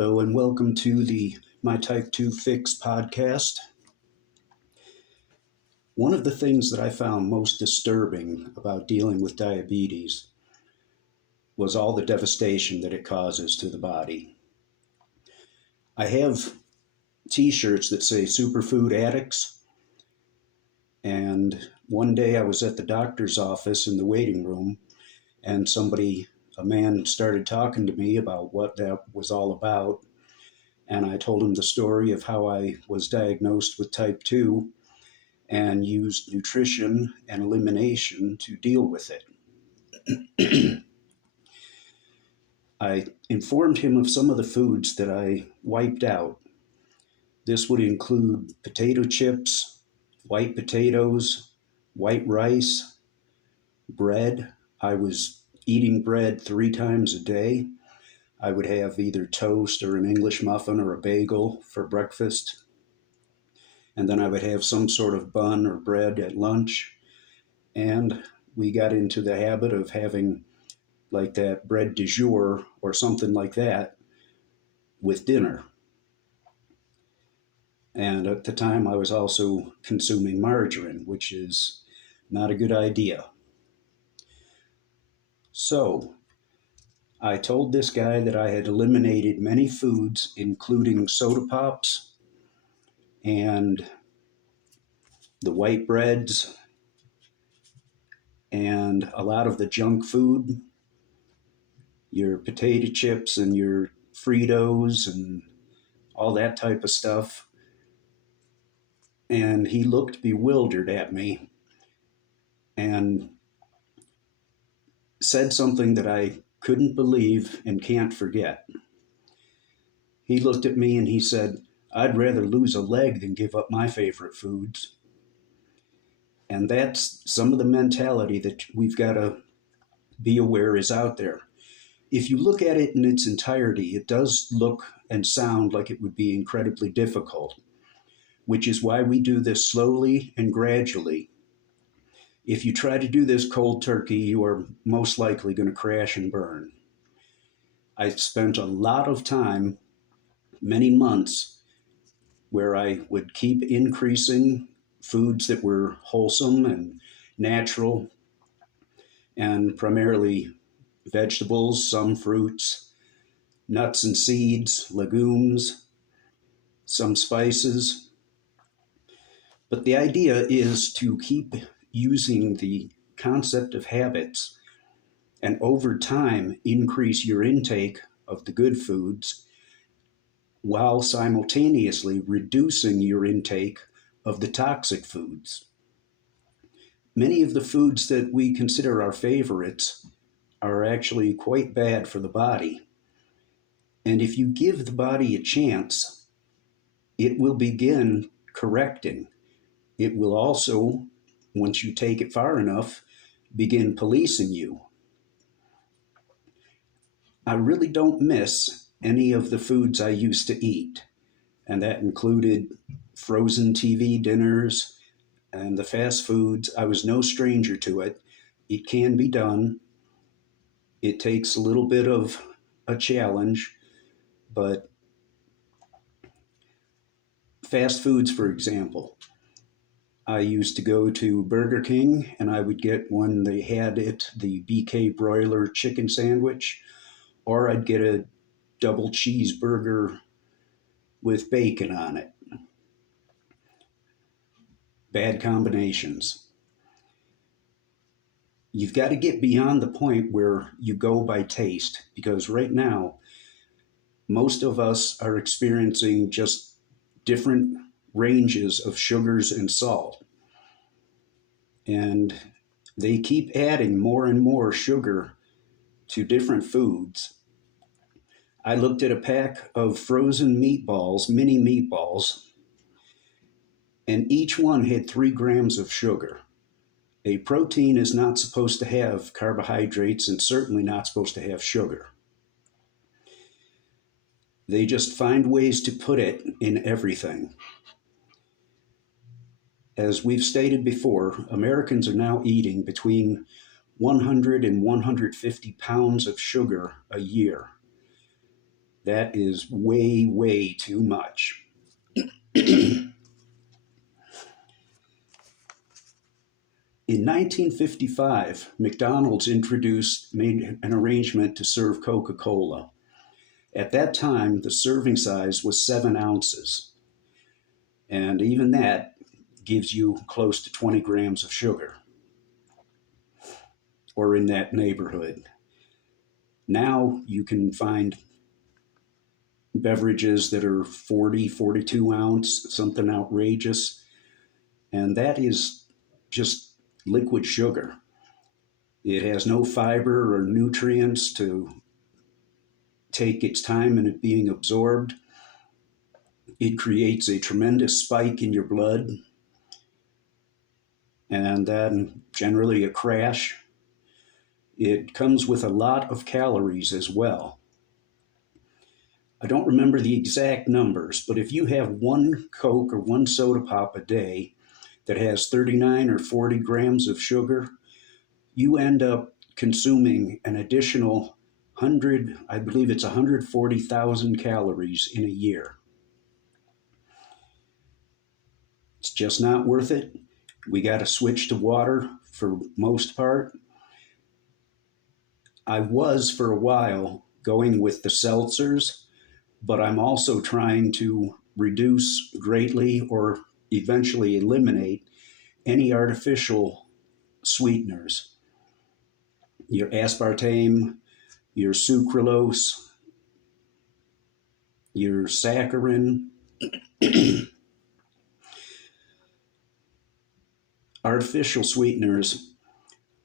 Hello and welcome to the My Type 2 Fix podcast. One of the things that I found most disturbing about dealing with diabetes was all the devastation that it causes to the body. I have t-shirts that say Superfood Addicts, and one day I was at the doctor's office in the waiting room and a man started talking to me about what that was all about. And I told him the story of how I was diagnosed with type 2 and used nutrition and elimination to deal with it. I informed him of some of the foods that I wiped out. This would include potato chips, white potatoes, white rice, bread. I was eating bread 3 times a day. I would have either toast or an English muffin or a bagel for breakfast. And then I would have some sort of bun or bread at lunch. And we got into the habit of having like that bread du jour or something like that with dinner. And at the time, I was also consuming margarine, which is not a good idea. So I told this guy that I had eliminated many foods, including soda pops and the white breads and a lot of the junk food, your potato chips and your Fritos and all that type of stuff. And he looked bewildered at me and said something that I couldn't believe and can't forget. He looked at me and he said, "I'd rather lose a leg than give up my favorite foods." And that's some of the mentality that we've got to be aware is out there. If you look at it in its entirety, it does look and sound like it would be incredibly difficult, which is why we do this slowly and gradually. If you try to do this cold turkey, you are most likely going to crash and burn. I spent a lot of time, many months, where I would keep increasing foods that were wholesome and natural, and primarily vegetables, some fruits, nuts and seeds, legumes, some spices. But the idea is to keep using the concept of habits and over time increase your intake of the good foods while simultaneously reducing your intake of the toxic foods. Many of the foods that we consider our favorites are actually quite bad for the body. And if you give the body a chance, it will begin correcting. It will also, once you take it far enough, begin policing you. I really don't miss any of the foods I used to eat, and that included frozen TV dinners and the fast foods. I was no stranger to it. It can be done. It takes a little bit of a challenge, but fast foods, for example, I used to go to Burger King and I would get when they had the BK broiler chicken sandwich, or I'd get a double cheeseburger with bacon on it. Bad combinations. You've got to get beyond the point where you go by taste, because right now, most of us are experiencing just different ranges of sugars and salt. And they keep adding more and more sugar to different foods. I looked at a pack of frozen meatballs, mini meatballs, and each one had 3 grams of sugar. A protein is not supposed to have carbohydrates and certainly not supposed to have sugar. They just find ways to put it in everything. As we've stated before, Americans are now eating between 100 and 150 pounds of sugar a year. That is way, way too much. In 1955, McDonald's made an arrangement to serve Coca-Cola. At that time, the serving size was 7 ounces, and even that gives you close to 20 grams of sugar, or in that neighborhood. Now you can find beverages that are 40, 42 ounce, something outrageous, and that is just liquid sugar. It has no fiber or nutrients to take its time in it being absorbed. It creates a tremendous spike in your blood and then generally a crash. It comes with a lot of calories as well. I don't remember the exact numbers, but if you have one Coke or one soda pop a day that has 39 or 40 grams of sugar, you end up consuming an additional 100, I believe it's 140,000 calories in a year. It's just not worth it. We got to switch to water for most part. I was for a while going with the seltzers, but I'm also trying to reduce greatly or eventually eliminate any artificial sweeteners. Your aspartame, your sucralose, your saccharin. Artificial sweeteners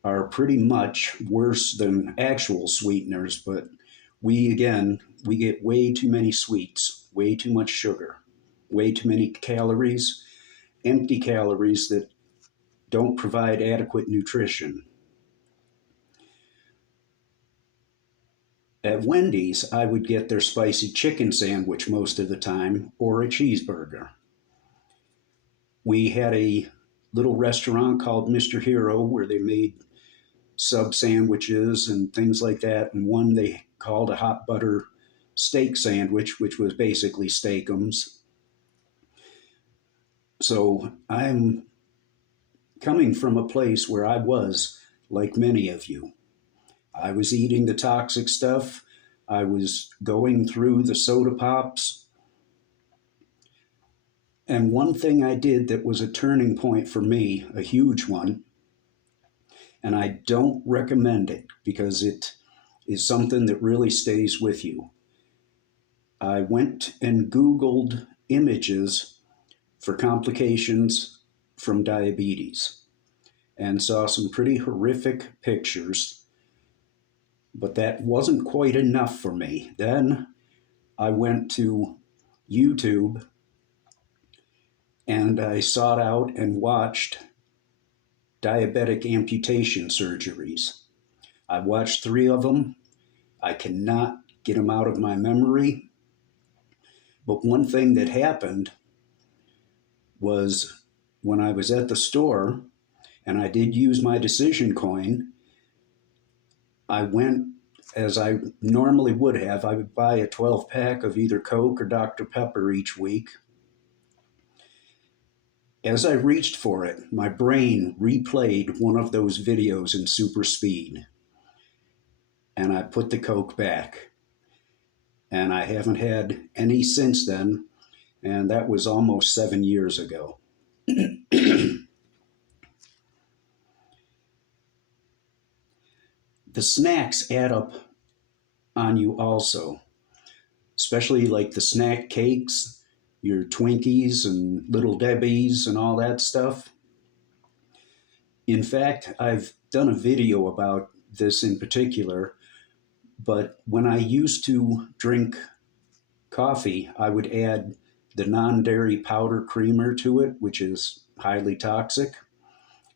are pretty much worse than actual sweeteners, but we get way too many sweets, way too much sugar, way too many calories, empty calories that don't provide adequate nutrition. At Wendy's, I would get their spicy chicken sandwich most of the time or a cheeseburger. We had a little restaurant called Mr. Hero where they made sub sandwiches and things like that, and one they called a hot butter steak sandwich, which was basically steakums. So I'm coming from a place where I was like many of you. I was eating the toxic stuff. I was going through the soda pops. And one thing I did that was a turning point for me, a huge one, and I don't recommend it because it is something that really stays with you. I went and Googled images for complications from diabetes and saw some pretty horrific pictures, but that wasn't quite enough for me. Then I went to YouTube and I sought out and watched diabetic amputation surgeries. I watched 3 of them. I cannot get them out of my memory. But one thing that happened was when I was at the store and I did use my decision coin, I went as I normally would have. I would buy a 12 pack of either Coke or Dr. Pepper each week. As I reached for it, my brain replayed one of those videos in super speed. And I put the Coke back. And I haven't had any since then. And that was almost 7 years ago. The snacks add up on you also, especially like the snack cakes, your Twinkies and Little Debbies and all that stuff. In fact, I've done a video about this in particular, but when I used to drink coffee, I would add the non-dairy powder creamer to it, which is highly toxic,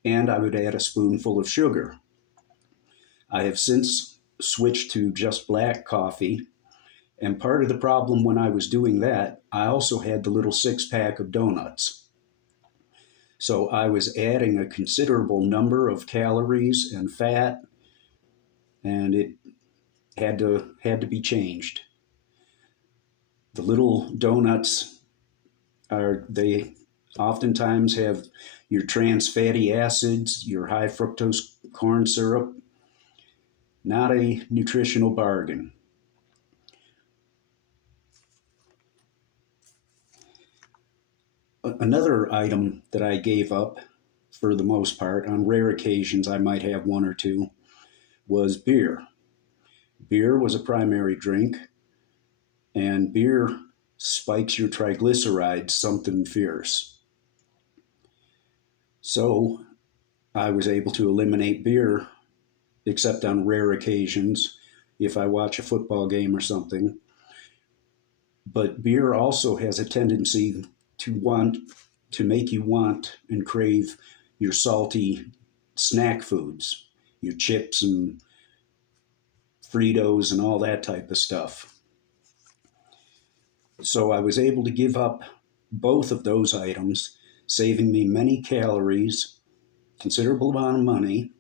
and I would add a spoonful of sugar. I have since switched to just black coffee, and part of the problem when I was doing that, I also had the little 6-pack of donuts. So I was adding a considerable number of calories and fat, and it had to be changed. The little donuts they oftentimes have your trans fatty acids, your high fructose corn syrup. Not a nutritional bargain. Another item that I gave up, for the most part, on rare occasions I might have one or two, was beer. Beer was a primary drink, and beer spikes your triglycerides something fierce. So I was able to eliminate beer, except on rare occasions, if I watch a football game or something. But beer also has a tendency to make you want and crave your salty snack foods, your chips and Fritos and all that type of stuff. So I was able to give up both of those items, saving me many calories, considerable amount of money.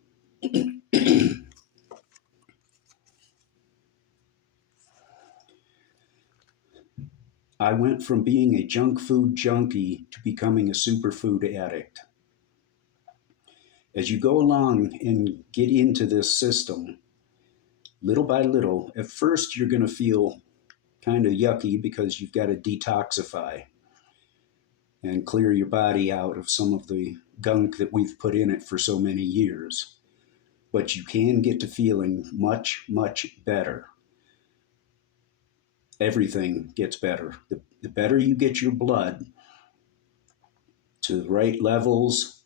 I went from being a junk food junkie to becoming a superfood addict. As you go along and get into this system, little by little, at first you're going to feel kind of yucky because you've got to detoxify and clear your body out of some of the gunk that we've put in it for so many years. But you can get to feeling much, much better. Everything gets better. The better you get your blood to the right levels,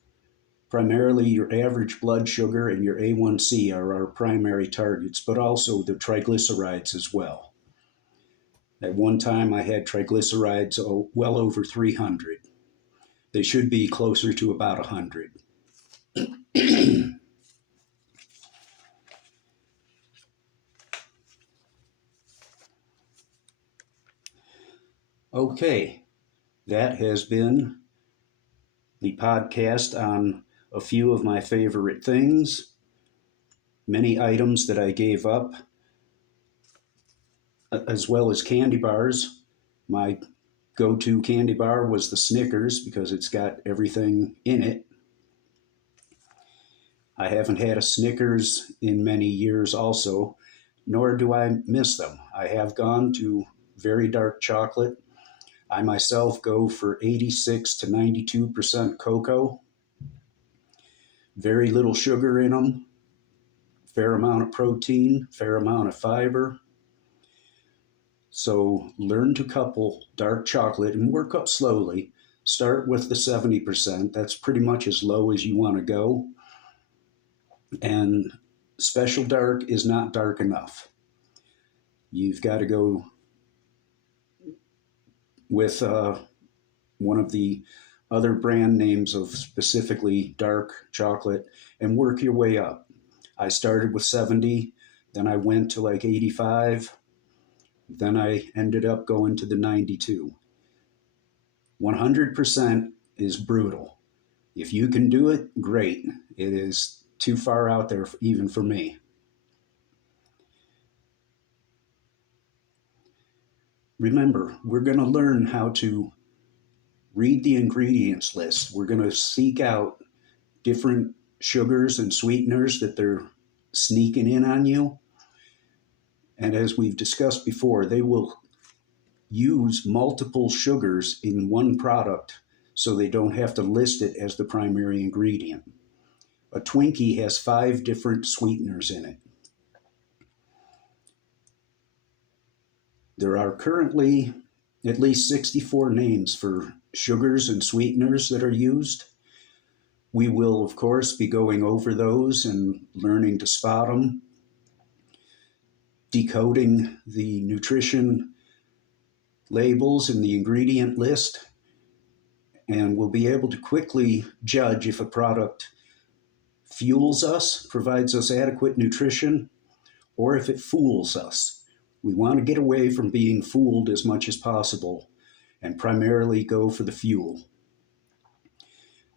primarily your average blood sugar and your A1C are our primary targets, but also the triglycerides as well. At one time, I had triglycerides well over 300. They should be closer to about 100. Okay, that has been the podcast on a few of my favorite things, many items that I gave up, as well as candy bars. My go-to candy bar was the Snickers because it's got everything in it. I haven't had a Snickers in many years also, nor do I miss them. I have gone to very dark chocolate. I myself go for 86 to 92% cocoa, very little sugar in them, fair amount of protein, fair amount of fiber. So learn to couple dark chocolate and work up slowly. Start with the 70%. That's pretty much as low as you want to go. And special dark is not dark enough. You've got to go with one of the other brand names of specifically dark chocolate and work your way up. I started with 70, then I went to like 85, then I ended up going to the 92. 100% is brutal. If you can do it, great. It is too far out there even for me. Remember, we're going to learn how to read the ingredients list. We're going to seek out different sugars and sweeteners that they're sneaking in on you. And as we've discussed before, they will use multiple sugars in one product so they don't have to list it as the primary ingredient. A Twinkie has 5 different sweeteners in it. There are currently at least 64 names for sugars and sweeteners that are used. We will, of course, be going over those and learning to spot them, decoding the nutrition labels and the ingredient list, and we'll be able to quickly judge if a product fuels us, provides us adequate nutrition, or if it fools us. We want to get away from being fooled as much as possible and primarily go for the fuel.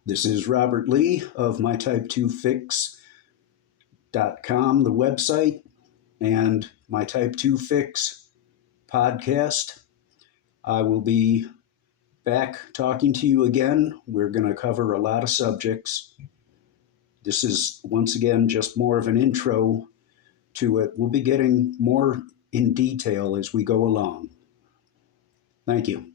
This is Robert Lee of mytype2fix.com, the website, and My Type 2 Fix podcast. I will be back talking to you again. We're going to cover a lot of subjects. This is, once again, just more of an intro to it. We'll be getting more in detail as we go along. Thank you.